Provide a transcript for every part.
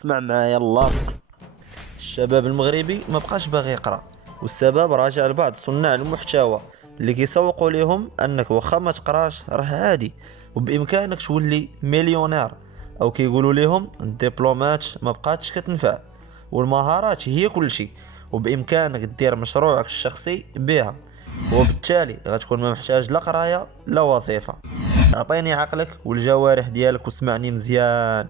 اسمع معايا اللاصق. الشباب المغربي ما بقاش باغي يقرا، والسبب راجع لبعض صناع المحتوى اللي كيسوقوا ليهم انك واخا ما تقراش راه عادي وبامكانك تولي مليونير، او كيقولوا ليهم الدبلومات ما بقاتش كتنفع والمهارات هي كل شيء، وبامكانك دير مشروعك الشخصي بها، وبالتالي غتكون ما محتاج لا قرايه لا وظيفه. اعطيني عقلك والجوارح ديالك واسمعني مزيان.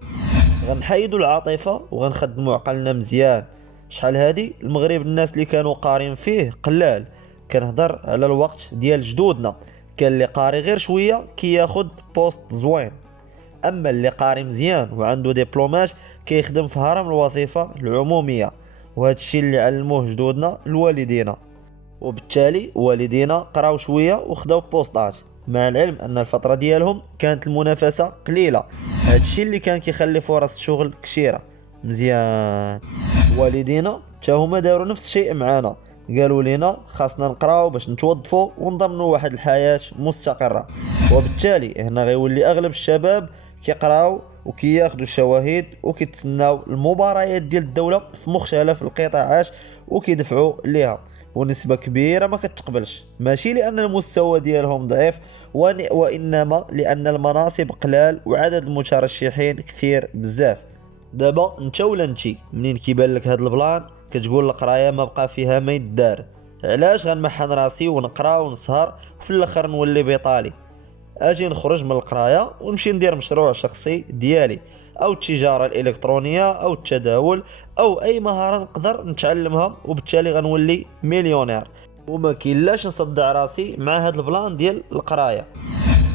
غنحيدوا العاطفه وغنخدموا عقلنا مزيان. شحال هادي المغرب الناس اللي كانوا قارين فيه قلال، كنهضر على الوقت ديال جدودنا، كان اللي قاري غير شويه كياخد بوست زوين، اما اللي قاري مزيان وعنده دبلومات كيخدم في هرم الوظيفه العموميه، وهذا الشيء اللي علموه جدودنا لوالدينا، وبالتالي والدينا قراو شويه وخداو بوسطات، مع العلم ان الفتره ديالهم كانت المنافسه قليله، هادشي اللي كان كيخلي فرص الشغل كثيره. مزيان. والدينا تا هما داروا نفس الشيء معانا، قالوا لنا خاصنا نقراو باش نتوظفوا ونضمنوا واحد الحياه مستقره، وبالتالي هنا غيولي اغلب الشباب كيقراو وكياخذوا الشواهد وكيتسناو المباريات ديال الدوله في مختلف القطاعات وكيدفعوا ليها، ونسبة كبيرة ما كتقبلش، ماشي لأن المستوى ديالهم ضعيف، وإنما لأن المناصب قلال وعدد المترشحين كثير بزاف. دابا انت ولا انتي منين كيبان لك هاد البلان كتقول القرايه ما بقى فيها ما يدار؟ علاش غنمحن راسي ونقرا ونسهر وفي الاخر نولي بيطالي؟ اجي نخرج من القرايه ونمشي ندير مشروع شخصي ديالي، او التجاره الالكترونيه او التداول او اي مهاره نقدر نتعلمها، وبالتالي غنولي مليونير. وما كاينلاش نصدع راسي مع هاد البلان ديال القرايه.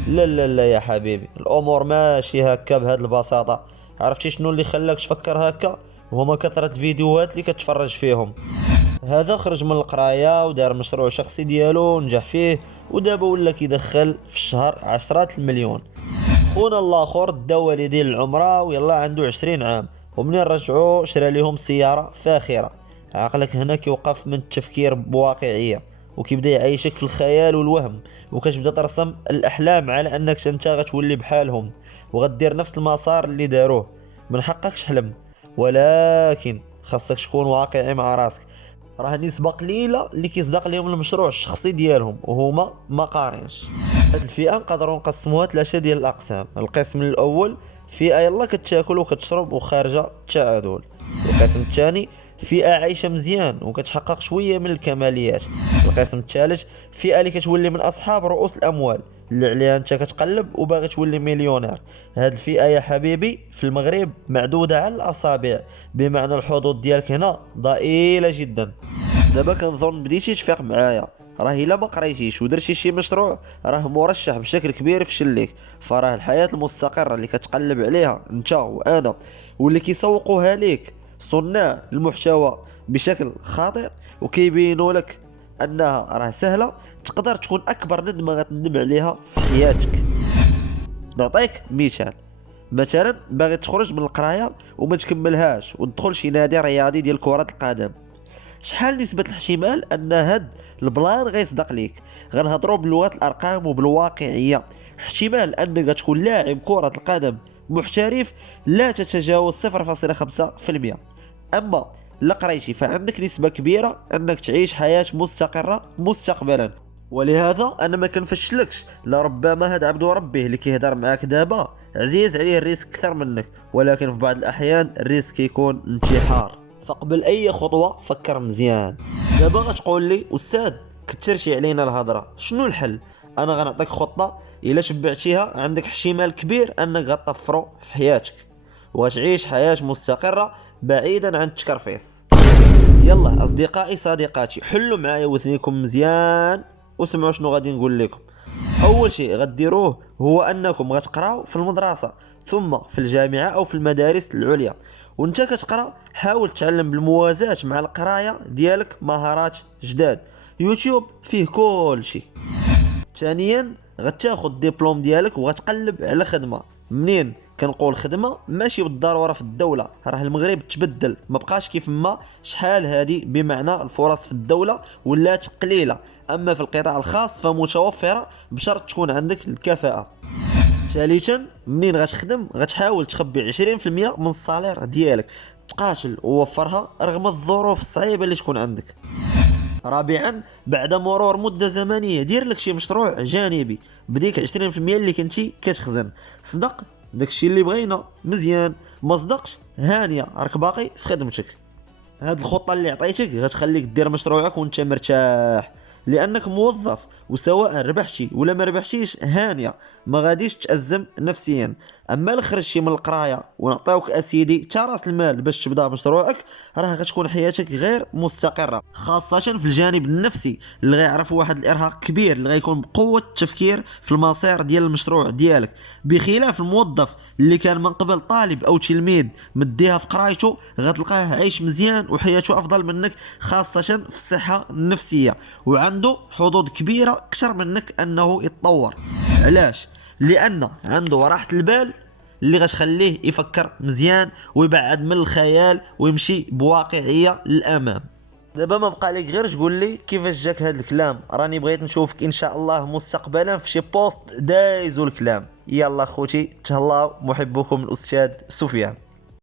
لا لا لا يا حبيبي، الامور ماشي هكا بهاد البساطه. عرفتي شنو اللي خلاك تفكر هكا؟ وهما كثرة الفيديوهات اللي كتفرج فيهم. هذا خرج من القرايه ودار مشروع شخصي ديالو ونجح فيه، ودابا ولا كيدخل في الشهر عشرات المليون. خونا الاخر دا والديه للعمره ويلا عنده 20 عام، ومنين رجعوا شرى لهم سياره فاخره. عقلك هنا كيوقف من التفكير بواقعيه وكيبدا يعيشك في الخيال والوهم، وكتبدا ترسم الاحلام على انك انت غتولي بحالهم وغدير نفس المسار اللي داروه. من حقك تحلم، ولكن خاصك تكون واقعي مع راسك. راه نسبة قليلة اللي كيصدق لهم المشروع الشخصي ديالهم وهما ما قارينش. هاد الفئة نقدروا نقسموها ثلاثة ديال الأقسام. القسم الأول فئة يلا كتاكل وكتشرب وخارجة التعادل. القسم الثاني فئة عايشة مزيان وكتحقق شوية من الكماليات. القسم الثالث فئة اللي كتولي من أصحاب رؤوس الأموال اللي عليها انت كتقلب وباغي تولي مليونير. هاد الفئة يا حبيبي في المغرب معدودة على الأصابع، بمعنى الحظوظ ديالك هنا ضئيلة جدا. دابا كنظن بديتي تفيق معايا، راه الا ما قريتيش ودرتي شي مشروع راه مرشح بشكل كبير يفشل ليك. فراه الحياة المستقرة اللي كتقلب عليها انت وانا واللي كيسوقوها ليك صناع المحتوى بشكل خاطئ وكيبينوا لك انها راه سهلة، تقدر تكون اكبر ندمة غتندم عليها في حياتك. نعطيك مثال، مثلا باغي تخرج من القرايه وما تكملهاش وتدخل شي نادي رياضي ديال كرة القدم، شحال نسبة الاحتمال ان هاد البلان غيصدق ليك؟ غنهضروا بلغة الارقام وبالواقعية. احتمال انك تكون لاعب كرة القدم محترف لا تتجاوز 0.5%، اما لا قريتي فعندك نسبة كبيرة انك تعيش حياة مستقرة مستقبلا. ولهذا انا ما كنفشلكش، لربما هاد عبد ربه اللي كيهضر معاك دابا عزيز عليه الريسك اكثر منك، ولكن في بعض الاحيان الريسك كيكون انتحار. فقبل اي خطوه فكر مزيان. دابا غتقول لي استاذ كترشي علينا الهضره، شنو الحل؟ انا غنعطيك خطه الا تبعتيها عندك احتمال كبير انك غطفرو في حياتك وغتعيش حياه مستقره بعيدا عن التكرفيس. يلا اصدقائي صديقاتي حلوا معايا وثنيكم مزيان وسمعوا شنو غادي نقول لكم. اول شيء غديروه هو انكم غتقراو في المدرسه ثم في الجامعه او في المدارس العليا، وانت كتقرا حاول تعلم بالموازاه مع القرايه ديالك مهارات جداد. يوتيوب فيه كل شيء. ثانيا غتاخذ الدبلوم ديالك وغتقلب على خدمه. منين كنقول خدمه ماشي بالضروره في الدوله، راه المغرب تبدل ما بقاش كيف ما شحال هادي، بمعنى الفرص في الدوله ولات قليله، اما في القطاع الخاص فمتوفره بشرط تكون عندك الكفاءه. ثالثا منين غتخدم غتحاول تخبي 20% من الصالير ديالك، تقاتل ووفرها رغم الظروف الصعيبه اللي تكون عندك. رابعا بعد مرور مده زمنيه دير لك شي مشروع جانبي بديك 20% اللي كنتي كتخزن. صدق داكشي اللي بغينا مزيان، ما صدقش هانيه راك باقي في خدمتك. هاد الخطه اللي عطيتك غتخليك دير مشروعك وانت مرتاح، لانك موظف وسواء ربحتي ولا ما ربحتيش هانيه ما غاديش تأزم نفسيا. اما الا خرجتي من القرايه ونعطيوك اسيدي تا راس المال باش تبدا مشروعك، راه غتكون حياتك غير مستقره، خاصه في الجانب النفسي اللي غيعرف واحد الارهاق كبير اللي غيكون بقوه التفكير في المصير ديال المشروع ديالك، بخلاف الموظف اللي كان من قبل طالب او تلميذ مديها في قرايته غتلقاه عايش مزيان وحياته افضل منك، خاصه في الصحه النفسيه، وعنده حظوظ كبيره اكثر منك انه يتطور. علاش؟ لان عنده راحه البال اللي غتخليه يفكر مزيان ويبعد من الخيال ويمشي بواقعيه للامام. دابا ما بقى لك غير تقول لي كيفاش جاك هذا الكلام، راني بغيت نشوفك ان شاء الله مستقبلا في شي بوست دايزو الكلام. يلا خوتي تهلاو، محبكم الاستاذ سفيان.